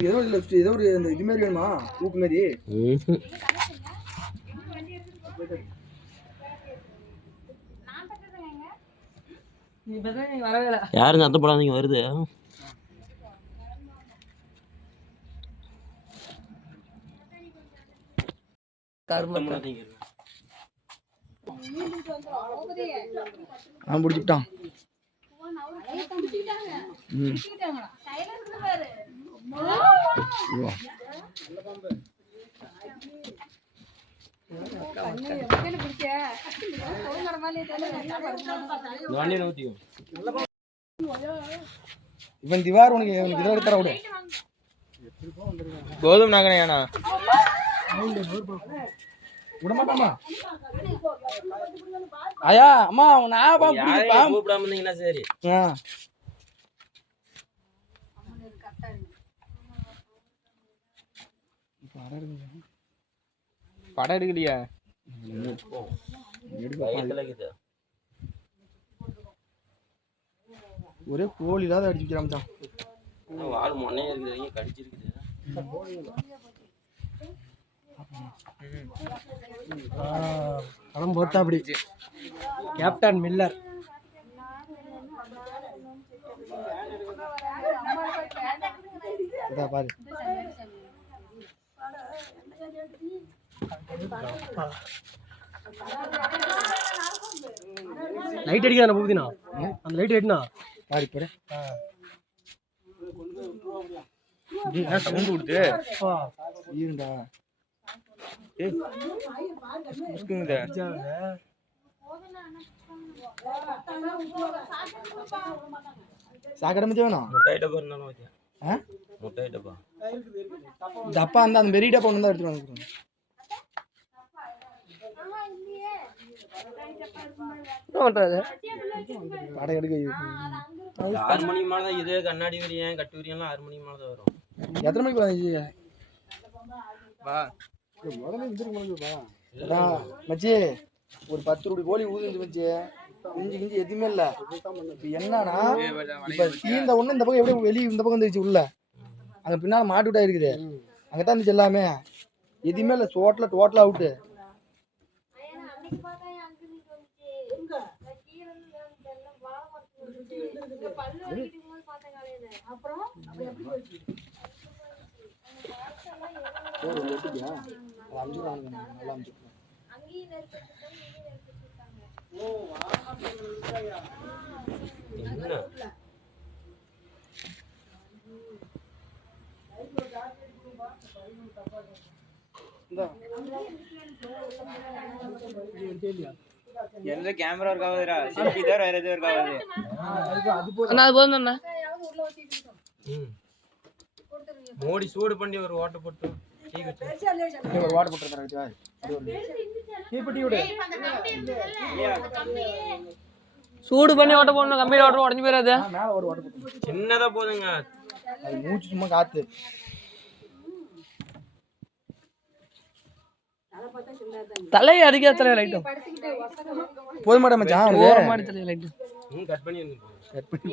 ஏதோ இல்லை ஏதோ ஒரு இந்த இது மாதிரி வேணுமா? ஊக்கு மாதிரி? யாரும் சத்தம் போடாதீங்க வருது. அவன் பிடிச்சிட்டான் ம் ஐயோ. இந்த வண்டியை நவுத்திக்கோ. இவன் திவார் உனக்கு இதில் எடுத்துற விடு கோதுமை நகரையாண்ணா விட மாட்டாமா ஐயா அம்மா பா யாரையும் கூப்பிடாம இருந்தீங்கன்னா சரி. ஆ. படம் எடுக்கலையா? எடுக்க வயித்துல இருக்குது. ஒரே கோழி இல்லாத அடிச்சு வைக்கிறான் முன்னையே இருக்குது இங்க கடிச்சிருக்குது படம் போட்டா அப்படி. கேப்டன் மில்லர் இதா பாரு. லைட் அடிக்காத பூதினா அந்த லைட் எட்டுனா பாரு இப்போ சவுண்ட் கொடுத்து? ஈருண்டா சாக்கடை மச்சம் வேணும்? முட்டை டப்பா இருந்தாலும் ஓகே ஆ? முட்டை டப்பா டப்பா அந்த அந்த பெரிய டப்பா எடுத்துட்டு வந்து என்ன பண்ணுறது படம் எடுக்க ஆறு மணி மேலே தான் இது கண்ணாடி விரியம் கட்டு ஆறு மணி மேலே தான் வரும். எத்தனை மணிக்கு வந்துச்சு முதல்ல மச்சி ஒரு பத்து ரூபாய் கோழி ஊதுந்து மச்சி. குஞ்சு கிஞ்சி எதுவுமே இல்லை. இப்போ என்னன்னா இப்போ தீந்த ஒன்று இந்த பக்கம் எப்படி வெளியே இந்த பக்கம் வந்துருச்சு உள்ள? அங்கே பின்னால் மாட்டு விட்டா இருக்குது. அங்கே தான் இருந்துச்சு எல்லாமே. எதுவுமே இல்லை டோட்டலாக டோட்டலாக அவுட்டு சோறு எந்த கேமரா இருக்காவதுடா செல்ஃபி தவிர வேற எதுவும் அது போதும் அண்ணா. ம். மோடி சூடு பண்ணி ஒரு ஓட்டை போட்டு டீ வச்சு இங்க ஒரு வாட்டர் போட்டு சூடு பண்ணி ஓட்ட போடணும் கம்பெனி ஓட்ட உடஞ்சு போயிடாது. சின்னதா போதுங்க. அது மூச்சு சும்மா காத்து. தலையை அடிக்காத தலையை லைட்டும் போதும் மாட்டேன் மச்சான் அவனுக்கு மாடி தலையை லைட்டும் ம் கட் பண்ணி கட் பண்ணி